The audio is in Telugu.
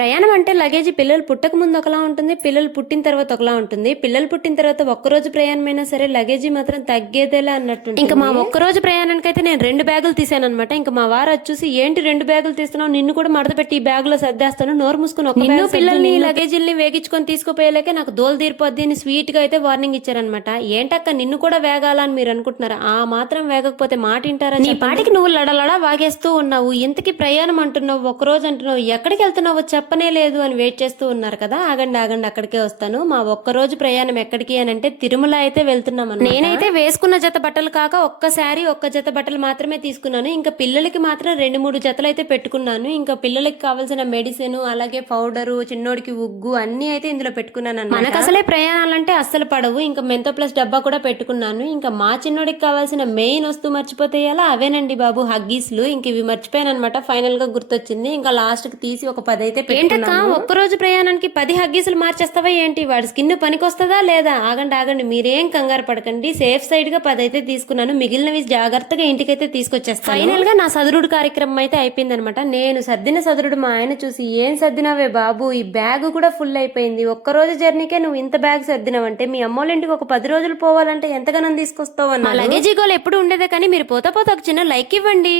ప్రయాణం అంటే లగేజ్ పిల్లలు పుట్టక ముందు ఒకలా ఉంటుంది పిల్లలు పుట్టిన తర్వాత ఒకలా ఉంటుంది. పిల్లలు పుట్టిన తర్వాత ఒక్కరోజు ప్రయాణమైనా సరే లగేజీ మాత్రం తగ్గేదేలా అన్నట్టు ఇంకా మా ఒక్కరోజు ప్రయాణానికి అయితే నేను రెండు బ్యాగులు తీసాను అనమాట ఇంకా మా వారు చూసి ఏంటి రెండు బ్యాగులు తీస్తున్నావు? నిన్ను కూడా మడత పెట్టి ఈ బ్యాగులో సర్దేస్తాను. నోరు మూసుకుని నిన్ను పిల్లల్ని లగేజీల్ని వేగించుకొని తీసుకుపోయేలాకే నాకు దోలు తీరిపోద్ది. అని స్వీట్గా అయితే వార్నింగ్ ఇచ్చారనమాట ఏంటక్క నిన్ను కూడా వేగాలని మీరు అనుకుంటున్నారా? ఆ మాత్రం వేగకపోతే మాట వింటారా నీ పాటికి నువ్వు లడలడా వాగేస్తూ ఉన్నావు. ఇంతకి ప్రయాణం అంటున్నావు ఒక రోజు అంటున్నావు. ఎక్కడికి వెళ్తున్నావో చెప్పనే లేదు అని వెయిట్ చేస్తూ ఉన్నారు కదా. ఆగండి ఆగండి అక్కడికే వస్తాను. మా ఒక్క రోజు ప్రయాణం ఎక్కడికి అని అంటే తిరుమల అయితే వెళ్తున్నాం నేనైతే వేసుకున్న జత బట్టలు కాక ఒక్క శారీ ఒక్క జత బట్టలు మాత్రమే తీసుకున్నాను. ఇంకా పిల్లలకి మాత్రం రెండు మూడు జతలు అయితే పెట్టుకున్నాను. ఇంకా పిల్లలకి కావాల్సిన మెడిసిన్ అలాగే పౌడరు చిన్నోడికి ఉగ్గు అన్ని అయితే ఇందులో పెట్టుకున్నాను మనకు అసలే ప్రయాణాలంటే అస్సలు పడవు. ఇంకా మెంతో ప్లస్ డబ్బా కూడా పెట్టుకున్నాను. ఇంకా మా చిన్నోడికి కావాల్సిన మెయిన్ వస్తువు మర్చిపోతే ఎలా? అవేనండి బాబు హగ్గీస్లు. ఇంక ఇవి మర్చిపోయాను అనమాట ఫైనల్గా గుర్తొచ్చింది. ఇంకా లాస్ట్కి తీసి ఒక పది అయితే ఏంటక్క? ఒక్క రోజు ప్రయాణానికి పది హగ్గీసులు మార్చేస్తావా ఏంటి? వాడి స్కిన్ పనికొస్తుందా లేదా? ఆగండి ఆగండి. మీరేం కంగారు పడకండి. సేఫ్ సైడ్గా పది అయితే తీసుకున్నాను. మిగిలినవి జాగ్రత్తగా ఇంటికైతే తీసుకొచ్చేస్తాను. ఫైనల్గా నా సదురుడు కార్యక్రమం అయితే అయిపోయింది అనమాట నేను సర్దిన సదురుడు మా ఆయన చూసి ఏం సర్దినావే బాబు? ఈ బ్యాగ్ కూడా ఫుల్ అయిపోయింది. ఒక్క రోజు జర్నీకే నువ్వు ఇంత బ్యాగ్ సర్దినావంటే మీ అమ్మోళ్ళ ఇంటికి ఒక పది రోజులు పోవాలంటే ఎంతగానో తీసుకొస్తావు అన్న లగేజీ గోల్ ఎప్పుడు ఉండేదే కానీ మీరు పోతా పోతా ఒక చిన్న లైక్ ఇవ్వండి.